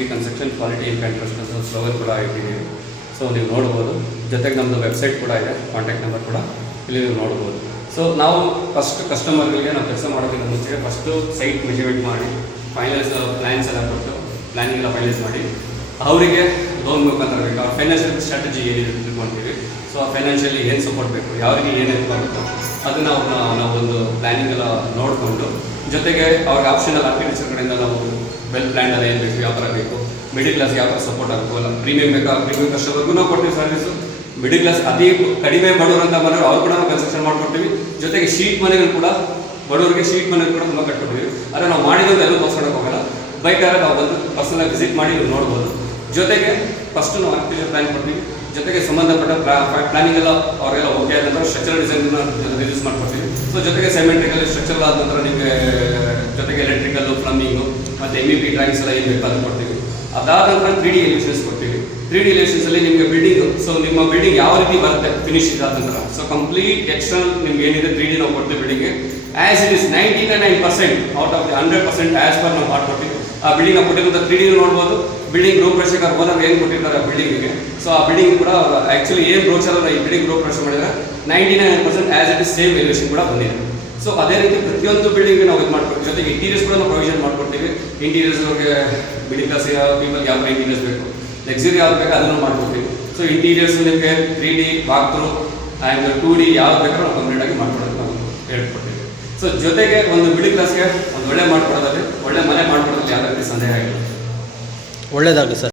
V construction quality in construction slogan ಕೂಡ ಇಟ್ಟಿದ್ದೀವಿ so ನೀವು ನೋಡ್ಬೋದು. ಜೊತೆಗೆ ನಮ್ಮದು ವೆಬ್ಸೈಟ್ ಕೂಡ ಇದೆ. ಕಾಂಟ್ಯಾಕ್ಟ್ ನಂಬರ್ ಕೂಡ ಇಲ್ಲಿ ನೀವು ನೋಡ್ಬೋದು. ಸೊ ನಾವು ಫಸ್ಟ್ ಕಸ್ಟಮರ್ಗಳಿಗೆ ನಾವು ಕೆಲಸ ಮಾಡೋದಕ್ಕೆ ಮುಂಚೆ ಫಸ್ಟು ಸೈಟ್ ಮೆಜರ್ಮೆಂಟ್ ಮಾಡಿ ಫೈನಲ್ಸ್ ಪ್ಲ್ಯಾನ್ಸ್ ಎಲ್ಲ ಕೊಟ್ಟು ಪ್ಲ್ಯಾನಿಂಗ್ ಎಲ್ಲ ಫೈನಲ್ಸ್ ಮಾಡಿ, ಅವರಿಗೆ ಲೋನ್ ಮುಖಾಂತರ ಬೇಕು ಅವ್ರ ಫೈನಾನ್ಷಿಯಲ್ ಸ್ಟ್ರಾಟಜಿ ಏನಿದೆ ತಿಳ್ಕೊಂತೀವಿ. ಸೊ ಆ ಫೈನಾನ್ಷಿಯಲಿ ಏನು ಸಪೋರ್ಟ್ ಬೇಕು ಯಾರಿಗೆ ಏನು ಹೆಲ್ಪ್ ಆಗುತ್ತೋ ಅದನ್ನು ಅವ್ರನ್ನ ನಾವೊಂದು ಪ್ಲ್ಯಾನಿಂಗ್ ಎಲ್ಲ ನೋಡಿಕೊಂಡು, ಜೊತೆಗೆ ಅವ್ರಿಗೆ ಆಪ್ಷನಲ್ ಆರ್ಕಿಟೆಕ್ಚರ್ ಕಡೆಯಿಂದ ನಾವು ವೆಲ್ ಪ್ಲ್ಯಾನ್ ಎಲ್ಲ ಏನು ಬೇಕು ಯಾವ ಥರ ಬೇಕು ಮಿಡಿಲ್ ಕ್ಲಾಸ್ ಯಾವ ಥರ ಸಪೋರ್ಟ್ ಆಗಬೇಕು, ಅಲ್ಲ ಪ್ರೀಮಿಯಂ ಬೇಕಾ ಪ್ರೀಮಿಯಂ ಕಸ್ಟಮರ್ಗೂ ನಾವು ಕೊಡ್ತೀವಿ ಸರ್ವಿಸು ಮಿಡಿಲ್ ಕ್ಲಾಸ್ ಅತಿ ಕಡಿಮೆ ಬಡವರಂತ ಬಂದರೆ ಅವ್ರು ಕೂಡ ನಾವು ಕನ್ಸ್ಟ್ರಕ್ಷನ್ ಮಾಡಿಕೊಡ್ತೀವಿ. ಜೊತೆಗೆ ಶೀಟ್ ಮನೆಗಳು ಕೂಡ, ಬಡವರಿಗೆ ಶೀಟ್ ಮನೆಗಳು ಕೂಡ ತುಂಬ ಕಟ್ಕೊಡ್ತೀವಿ. ಆದರೆ ನಾವು ಮಾಡಿರೋದು ಎಲ್ಲೂ ತೋರ್ಸ್ಕೊಳಕ್ಕೆ ಹೋಗಲ್ಲ. ಬೈಕಲ್ಲಿ ನಾವು ಬಂದು ಪರ್ಸನಲ್ ವಿಸಿಟ್ ಮಾಡಿ ನೋಡ್ಬೋದು. ಜೊತೆಗೆ ಫಸ್ಟು ನಾವು ಆರ್ಕಿಟೆಕ್ಚರ್ ಪ್ಲ್ಯಾನ್ ಕೊಡ್ತೀವಿ. ಜೊತೆಗೆ ಸಂಬಂಧಪಟ್ಟ ಪ್ಲಾನಿಂಗ್ ಎಲ್ಲ ಅವರೆಲ್ಲ ಓಕೆ ಆದ ನಂತರ ಸ್ಟ್ರಕ್ಚರ್ ಡಿಸೈನ್ ರಿಲೀಸ್ ಮಾಡ್ಕೊಡ್ತೀವಿ. ಸೊ ಜೊತೆಗೆ ಸೆಮೆಂಟ್ರಿಕಲ್ ಸ್ಟ್ರಕ್ಚರ್ ಆದ ನಂತರ ನಿಮಗೆ, ಜೊತೆಗೆ ಎಲೆಕ್ಟ್ರಿಕಲ್ ಪ್ಲಂಬಿಂಗು ಮತ್ತು ಎಂ ಇ ಪಿ ಡ್ರಾಯಿಂಗ್ಸ್ ಎಲ್ಲ ಏನು ಬೇಕು ಕೊಡ್ತೀವಿ. ಅದಾದ ನಂತರ ತ್ರೀ ಡಿ ಎಲಿಷನ್ಸ್ ಕೊಡ್ತೀವಿ. ತ್ರೀ ಡಿ ಅಲ್ಲಿ ನಿಮಗೆ ಬಿಲ್ಡಿಂಗ್ ಸೊ ನಿಮ್ಮ ಬಿಲ್ಡಿಂಗ್ ಯಾವ ರೀತಿ ಬರುತ್ತೆ ಫಿನಿಶ್ ಇದಾದ ನಂತರ. ಸೊ ಕಂಪ್ಲೀಟ್ ಎಕ್ಸ್ಟರ್ನಲ್ ನಿಮ್ಗೆ ಏನಿದೆ ತ್ರೀ ಡಿ ನಾವು ಕೊಡ್ತೀವಿ ಬಿಲ್ಡಿಂಗ್ಗೆ as it is ninety nine percent out of the hundred percent as per ನಾವು ಮಾಡ್ಕೊಡ್ತೀವಿ. ಆ ಬಿಲ್ಡಿಂಗ್ ಕೊಟ್ಟಿರುವಂಥ ತ್ರೀ ಡಿ ನೋಡ್ಬೋದು. ಬಿಲ್ಡಿಂಗ್ ರೂಪರೇಷಕರು ಓನರ್ ಏನು ಕೊಟ್ಟಿರ್ತಾರೆ ಆ ಬಿಲ್ಡಿಂಗಿಗೆ ಸೊ ಆ ಬಿಲ್ಡಿಂಗ್ ಕೂಡ ಆ್ಯಕ್ಚುಲಿ ಏನು ಬ್ರೋಚರ್ ಈ ಬಿಲ್ಡಿಂಗ್ ರೂಪರೇಷ ಮಾಡಿದ್ರೆ ninety nine percent as it is same elevation ಕೂಡ ಬಂದಿದೆ. ಸೊ ಅದೇ ರೀತಿ ಪ್ರತಿಯೊಂದು ಬಿಲ್ಡಿಂಗ್ ನಾವು ಇದು ಮಾಡ್ಕೊಡ್ತೀವಿ. ಜೊತೆಗೆ ಇಂಟೀರಿಯರ್ಸ್ ಕೂಡ ನಾವು ಪ್ರೊವಿಷನ್ ಮಾಡ್ಕೊಡ್ತೀವಿ. ಇಂಟೀರಿಯರ್ಸ್ ಅವ್ರಿಗೆ ಮಿಡಿಲ್ ಕ್ಲಾಸ್ ಪೀಪಲ್ ಯಾವ ಇಂಟೀರಿಯರ್ಸ್ ಬೇಕು. ಲಕ್ಸುರಿ ಯಾವ್ದು ಬೇಕು ಅದನ್ನು ಮಾಡ್ಕೊಡ್ತೀವಿ. ಸೊ ಇಂಟೀರಿಯರ್ಸ್ ನಿಮಗೆ three D walkthrough and two D ಯಾವ್ದು ಬೇಕಾದ್ರೂ ನಾವು ಕಂಪ್ಲೀಟ್ ಆಗಿ ಮಾಡ್ಕೊಡೋದು ನಾವು ಹೇಳ್ಕೊಡ್ತೀವಿ. ಸೊ ಜೊತೆಗೆ ಒಂದು ಮಿಡಿಲ್ ಕ್ಲಾಸ್ಗೆ ಒಂದು ಒಳ್ಳೆ ಮಾಡ್ಕೊಡೋದಲ್ಲಿ, ಒಳ್ಳೆ ಮನೆ ಮಾಡ್ಕೊಡೋದಲ್ಲಿ ಯಾವುದೇ ರೀತಿ ಸಂದೇಹ ಇಲ್ಲ ಒಳ್ಳೆಯದಾಗಲಿ ಸರ್.